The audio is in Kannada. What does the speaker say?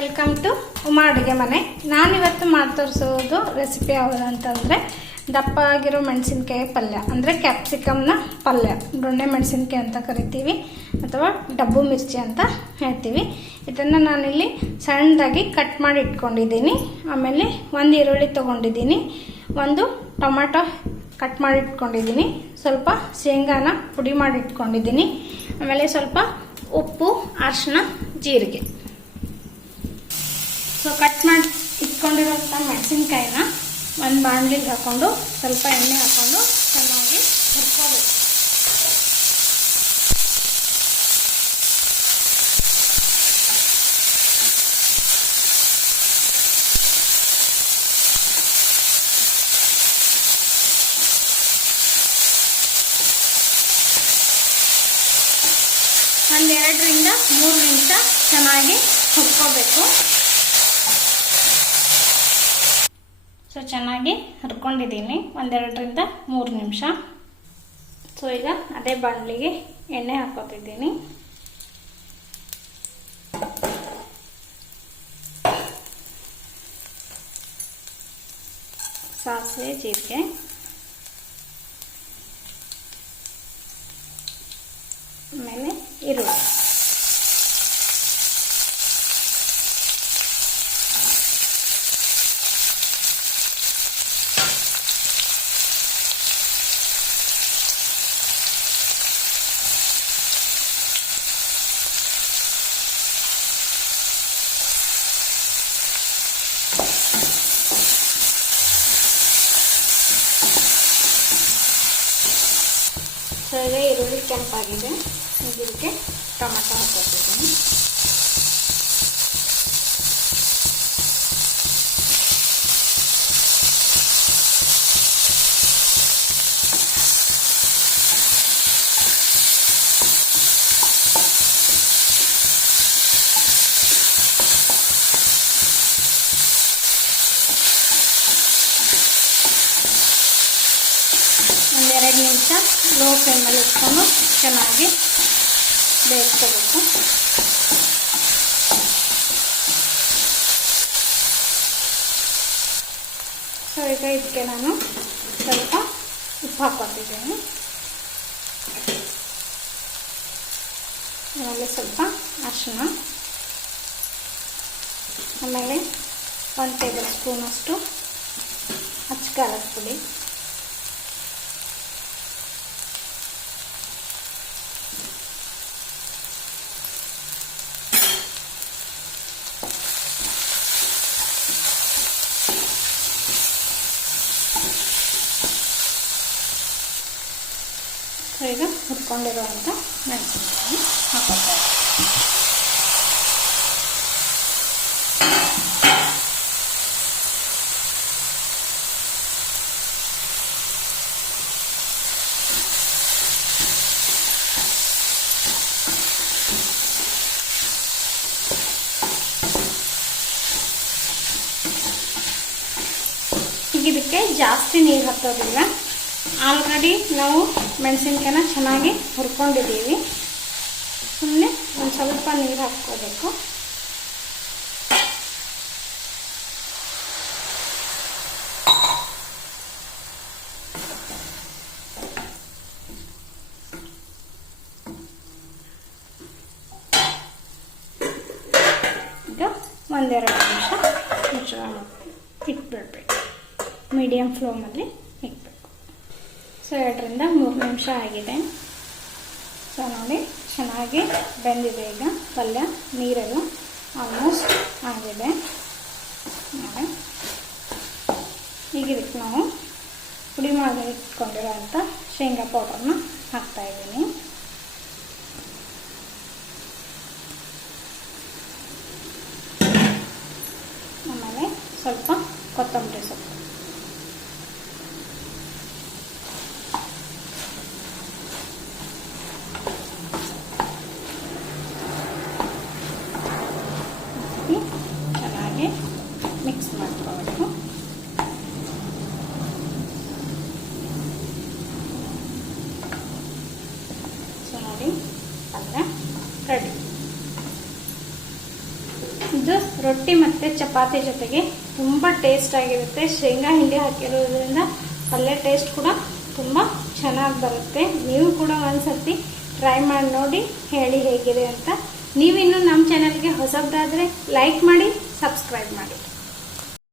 ವೆಲ್ಕಮ್ ಟು ಉಮಾ ಅಡುಗೆ ಮನೆ. ನಾನಿವತ್ತು ಮಾಡಿ ತೋರಿಸೋದು ರೆಸಿಪಿ ಯಾವುದು ಅಂತಂದರೆ ದಪ್ಪ ಆಗಿರೋ ಮೆಣಸಿನ್ಕಾಯಿ ಪಲ್ಯ, ಅಂದರೆ ಕ್ಯಾಪ್ಸಿಕಮ್ನ ಪಲ್ಯ, ದೊಣ್ಣೆ ಮೆಣಸಿನ್ಕಾಯಿ ಅಂತ ಕರಿತೀವಿ ಅಥವಾ ಡಬ್ಬು ಮಿರ್ಚಿ ಅಂತ ಹೇಳ್ತೀವಿ. ಇದನ್ನು ನಾನಿಲ್ಲಿ ಸಣ್ಣದಾಗಿ ಕಟ್ ಮಾಡಿ ಇಟ್ಕೊಂಡಿದ್ದೀನಿ. ಆಮೇಲೆ ಒಂದು ಈರುಳ್ಳಿ ತೊಗೊಂಡಿದ್ದೀನಿ, ಒಂದು ಟೊಮೆಟೊ ಕಟ್ ಮಾಡಿ ಇಟ್ಕೊಂಡಿದ್ದೀನಿ, ಸ್ವಲ್ಪ ಶೇಂಗಾನ ಪುಡಿ ಮಾಡಿ ಇಟ್ಕೊಂಡಿದ್ದೀನಿ, ಆಮೇಲೆ ಸ್ವಲ್ಪ ಉಪ್ಪು, ಅರಿಶಿನ, ಜೀರಿಗೆ. ಸೊ ಕಟ್ ಮಾಡಿ ಇಟ್ಕೊಂಡಿರೋಂಥ ಮೆಣಸಿನ್ಕಾಯಿನ ಒಂದು ಬಾಣಲಿಗೆ ಹಾಕ್ಕೊಂಡು ಸ್ವಲ್ಪ ಎಣ್ಣೆ ಹಾಕ್ಕೊಂಡು ಚೆನ್ನಾಗಿ ಹುರ್ಕೋಬೇಕು. ಒಂದು 2 ರಿಂದ 3 ನಿಮಿಷ ಚೆನ್ನಾಗಿ ಹುರ್ಕೋಬೇಕು. ಸೊ ಚೆನ್ನಾಗಿ ಹುರ್ಕೊಂಡಿದ್ದೀನಿ 1-2 ರಿಂದ 3 ನಿಮಿಷ. ಸೊ ಈಗ ಅದೇ ಬಾಣಲಿಗೆ ಎಣ್ಣೆ ಹಾಕೋತಿದ್ದೀನಿ. ಸಾಸಿವೆ, ಜೀರಿಗೆ, ಆಮೇಲೆ ಈರುಳ್ಳಿ. ಸೊ ಈಗ ಈರುಳ್ಳಿ ಕೆಂಪಾಗಿದೆ, ಇದಕ್ಕೆ ಟೊಮೆಟೊ ಹಾಕೋತಿದ್ದೀನಿ. ಒಂದು 2 ನಿಮಿಷ ಲೋ ಫ್ಲೇಮಲ್ಲಿ ಇಟ್ಕೊಂಡು ಚೆನ್ನಾಗಿ ಬೇಯಿಸ್ಕೋಬೇಕು. ಸೊ ಈಗ ಇದಕ್ಕೆ ನಾನು ಸ್ವಲ್ಪ ಉಪ್ಪು ಹಾಕ್ಕೊತಿದ್ದೀನಿ, ಆಮೇಲೆ ಸ್ವಲ್ಪ ಅರಿಶಿನ, ಆಮೇಲೆ 1 ಟೇಬಲ್ ಸ್ಪೂನಷ್ಟು ಅಚ್ಚ ಖಾರದ ಪುಡಿ, ಈಗ ಹುರ್ಕೊಂಡಿರುವಂಥ ಮೆಣಸಿನಕಾಯಿ ಹಾಕೋತಾ ಇದ್ದೀನಿ. ಈಗ ಇದಕ್ಕೆ ಜಾಸ್ತಿ ನೀರು ಹಾಕೋದಿಲ್ಲ, ಆಲ್ರೆಡಿ ನಾವು ಮೆಣಸಿನ್ಕಾಯಿನ ಚೆನ್ನಾಗಿ ಹುರ್ಕೊಂಡಿದ್ದೀವಿ. ಸುಮ್ಮನೆ ಒಂದು ಸ್ವಲ್ಪ ನೀರು ಹಾಕ್ಕೋಬೇಕು. ಈಗ 1-2 ನಿಮಿಷ ಮುಚ್ಚಳ ಇಟ್ಬಿಡ್ಬೇಕು, ಮೀಡಿಯಮ್ ಫ್ಲೇಮಲ್ಲಿ ಇಟ್ಬೇಕು. ಸೊ 2 ರಿಂದ 3 ನಿಮಿಷ ಆಗಿದೆ. ಸೊ ನೋಡಿ ಚೆನ್ನಾಗಿ ಬೆಂದಿದೆ. ಈಗ ಪಲ್ಯ ನೀರೆಲ್ಲ ಆಲ್ಮೋಸ್ಟ್ ಆಗಿದೆ ನೋಡಿ. ಈಗ ಇದಕ್ಕೆ ನಾವು ಪುಡಿ ಮಾಡಿ ಇಟ್ಕೊಂಡಿರೋಂಥ ಶೇಂಗಾ ಪೌಡರ್ನ ಹಾಕ್ತಾಯಿದ್ದೀನಿ. ಆಮೇಲೆ ಸ್ವಲ್ಪ ಕೊತ್ತಂಬರಿ ಸೊಪ್ಪು, ಮಿಕ್ಸ್ ಮಾಡ್ಕೋಬೇಕು. ಸೊ ನೋಡಿ ಪಲ್ಯ ರೆಡಿ. ಇದು ಇದು ರೊಟ್ಟಿ ಮತ್ತು ಚಪಾತಿ ಜೊತೆಗೆ ತುಂಬ ಟೇಸ್ಟ್ ಆಗಿರುತ್ತೆ. ಶೇಂಗಾ ಹಿಂಡಿ ಹಾಕಿರೋದ್ರಿಂದ ಪಲ್ಯ ಟೇಸ್ಟ್ ಕೂಡ ತುಂಬ ಚೆನ್ನಾಗಿ ಬರುತ್ತೆ. ನೀವು ಕೂಡ ಒಂದ್ಸತಿ ಟ್ರೈ ಮಾಡಿ ನೋಡಿ, ಹೇಳಿ ಹೇಗಿದೆ ಅಂತ. ನೀವಿನ್ನು ನಮ್ಮ ಚಾನಲ್ಗೆ ಹೊಸಬ್ರಾದರೆ ಲೈಕ್ ಮಾಡಿ, ಸಬ್ಸ್ಕ್ರೈಬ್ ಮಾಡಿ.